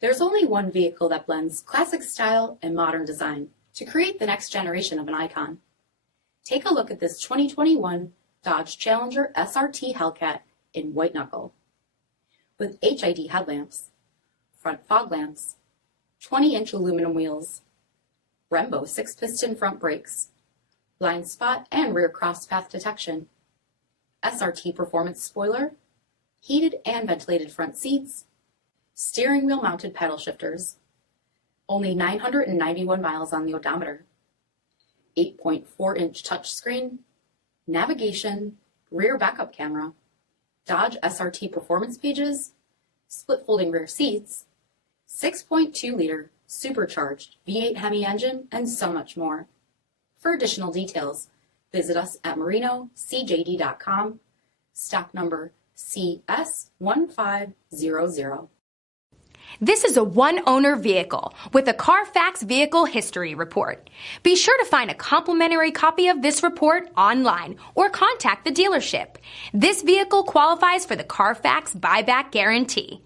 There's only one vehicle that blends classic style and modern design to create the next generation of an icon. Take a look at this 2021 Dodge Challenger SRT Hellcat in white knuckle. With HID headlamps, front fog lamps, 20-inch aluminum wheels, Brembo 6-piston front brakes, blind spot and rear crosspath detection, SRT performance spoiler, heated and ventilated front seats, steering wheel mounted pedal shifters, only 991 miles on the odometer, 8.4-inch touchscreen, navigation, rear backup camera, Dodge SRT performance pages, split folding rear seats, 6.2-liter supercharged V8 HEMI engine, and so much more. For additional details, visit us at marinocjd.com, stock number CS1500. This is a one-owner vehicle with a CARFAX vehicle history report. Be sure to find a complimentary copy of this report online or contact the dealership. This vehicle qualifies for the CARFAX buyback guarantee.